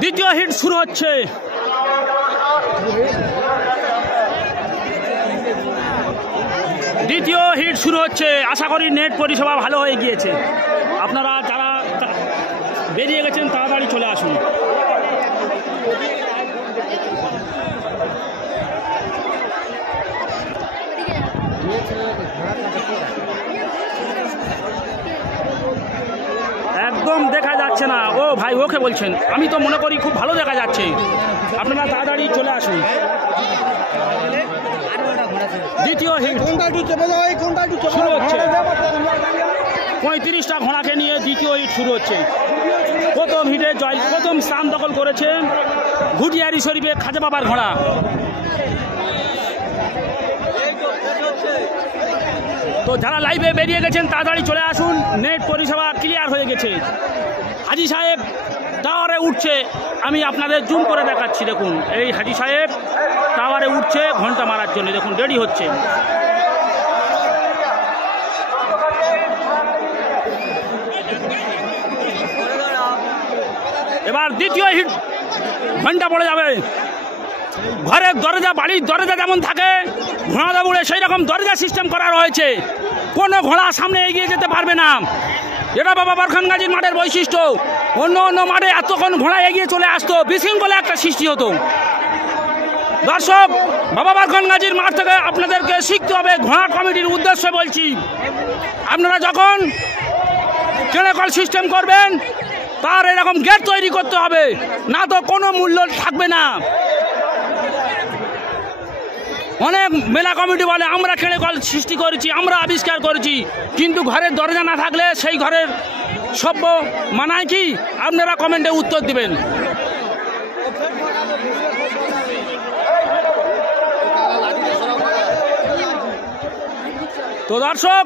দ্বিতীয় হিট শুরু হচ্ছে। দ্বিতীয় হিট শুরু হচ্ছে। আশা করি নেট পরিষেবা ভালো হয়ে গিয়েছে। আপনারা যারা বেরিয়ে গেছেন তাড়াতাড়ি চলে আসুন। একদম দেখা যাচ্ছে না। ও ভাই ওকে বলছেন, আমি তো মনে করি খুব ভালো দেখা যাচ্ছে। আপনারা তাড়াতাড়ি চলে আসুন। দ্বিতীয় হিট শুরু হচ্ছে। 35টা ঘোড়াকে নিয়ে দ্বিতীয় হিট শুরু হচ্ছে। প্রথম হিটে প্রথম স্থান দখল করেছেন ঘুটিয়ারি শরীফে খাজা বাবার ঘোড়া। তো যারা লাইভে বেরিয়ে গেছেন তাড়াতাড়ি চলে আসুন, নেট পরিষেবা ক্লিয়ার হয়ে গেছে। হাজি সাহেব টাওয়ারে উঠছে, আমি আপনাদের জুম করে দেখাচ্ছি। দেখুন এই হাজি সাহেব টাওয়ারে উঠছে ঘন্টা মারার জন্য। দেখুন রেডি হচ্ছে। এবার দ্বিতীয় হিট ঘন্টা পড়ে যাবে। ঘরের দরজা, বাড়ির দরজা যেমন থাকে ঘোড়া দৌড়ে সেই রকম দরজা সিস্টেম করা রয়েছে। কোনো ঘোড়া সামনে এগিয়ে যেতে পারবে না। এটা বাবা বারখান গাজীর মাঠের বৈশিষ্ট্য। অন্য অন্য মাঠে এতক্ষণ ঘোড়া এগিয়ে চলে আসতো, বিশৃঙ্খলা একটা সৃষ্টি হতো। দর্শক, বাবা বারখান গাজীর মাঠ থেকে আপনাদেরকে শিখতে হবে। ঘোড়া কমিটির উদ্দেশ্যে বলছি, আপনারা যখন কেনেকল সিস্টেম করবেন তার এরকম গেট তৈরি করতে হবে, না তো কোনো মূল্য থাকবে না। অনেক মেলা কমিটি বলে আমরা কেনেকল সৃষ্টি করেছি, আমরা আবিষ্কার করেছি, কিন্তু ঘরের দরজা না থাকলে সেই ঘরের সভ্য মানায় কি? আপনারা কমেন্টে উত্তর দিবেন। তো দর্শক,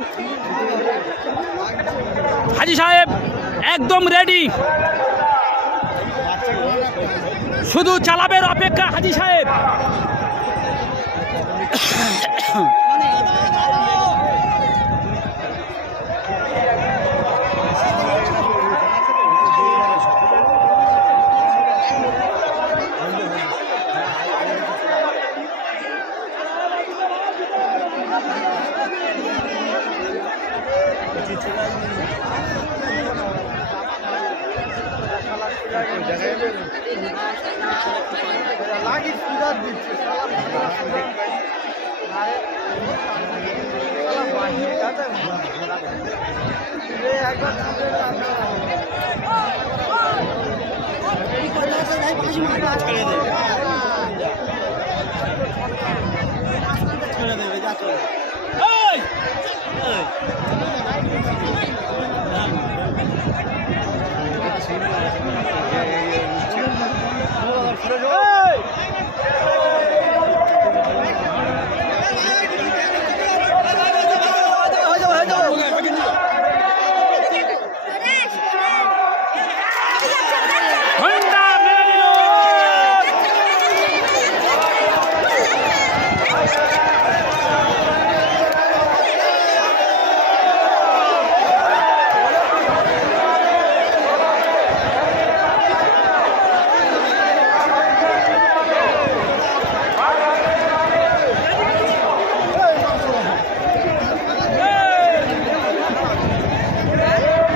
হাজি সাহেব একদম রেডি, শুধু চালাবের অপেক্ষা হাজি সাহেব।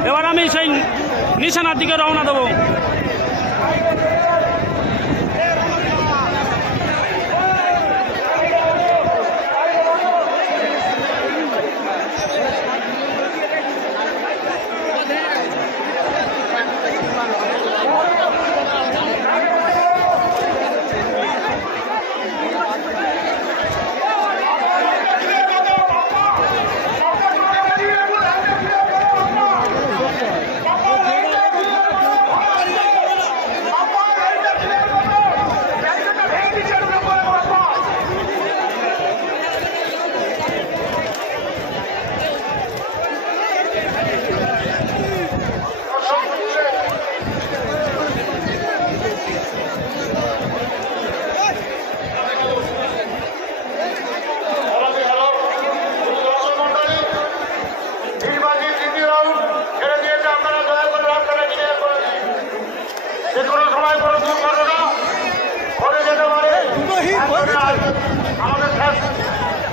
এবার আমি সেই নিশানার দিকে রওনা দেবো।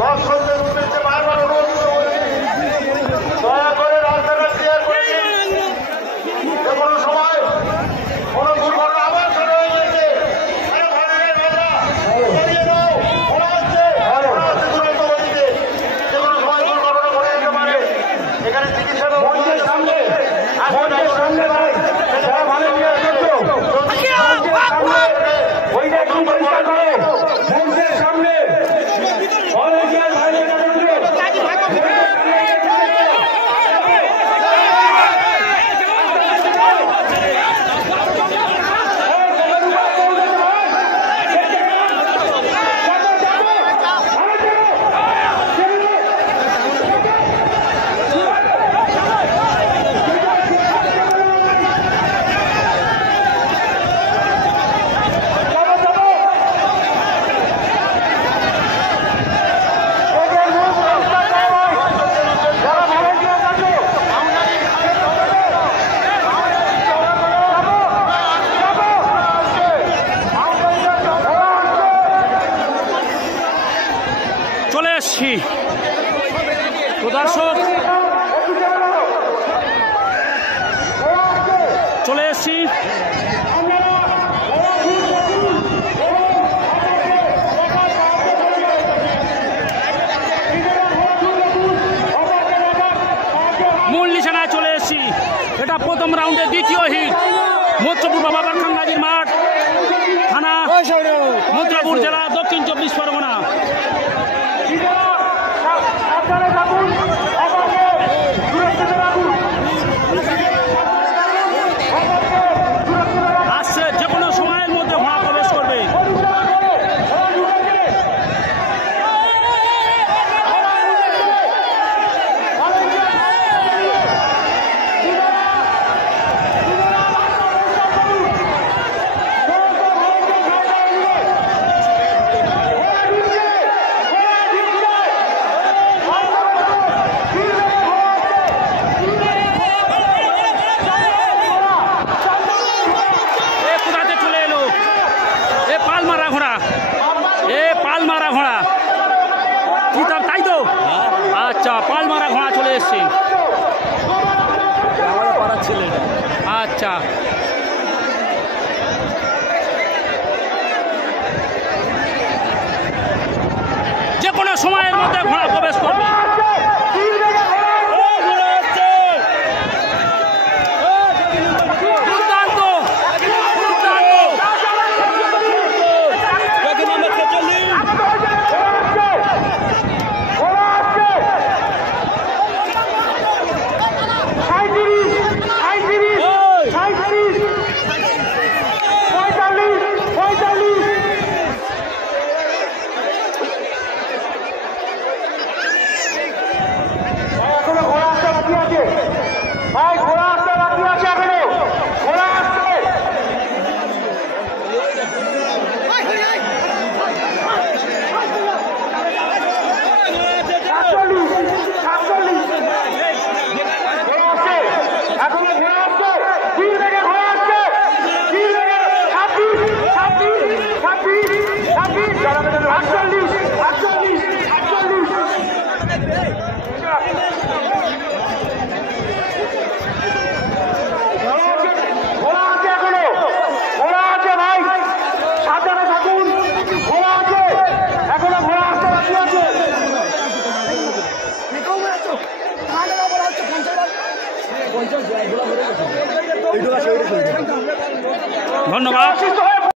দর্শকদের উদ্দেশ্যে বারবার অনুরোধ করছি, দয়া করে রাস্তাটা ক্লিয়ার করে দিন। যে কোনো সময় কোনো দুর্ঘটনা আবার শুরু হয়ে গেছে। যে কোনো সময় দুর্ঘটনা ঘটে যেতে পারে। এখানে চিকিৎসার সামনে চলে এসছি তো দর্শক, চলে এসছি মূল নিশানায় চলে এসছি। এটা প্রথম রাউন্ডের দ্বিতীয় হিট, মৎস্যপুর বাবার খান গাজীর মাঠ, থানা মথুরাপুর, জেলা দক্ষিণ 24 পরগনা। আসছে, যে কোনো সময়ের মধ্যে ঘোড়া প্রবেশ করবে। পালমারা ঘোড়া কি তার, তাই তো? আচ্ছা, পালমারা ঘোড়া চলে এসছে। আচ্ছা, যে কোনো সময়ের মধ্যে ঘোড়া প্রবেশ করবে।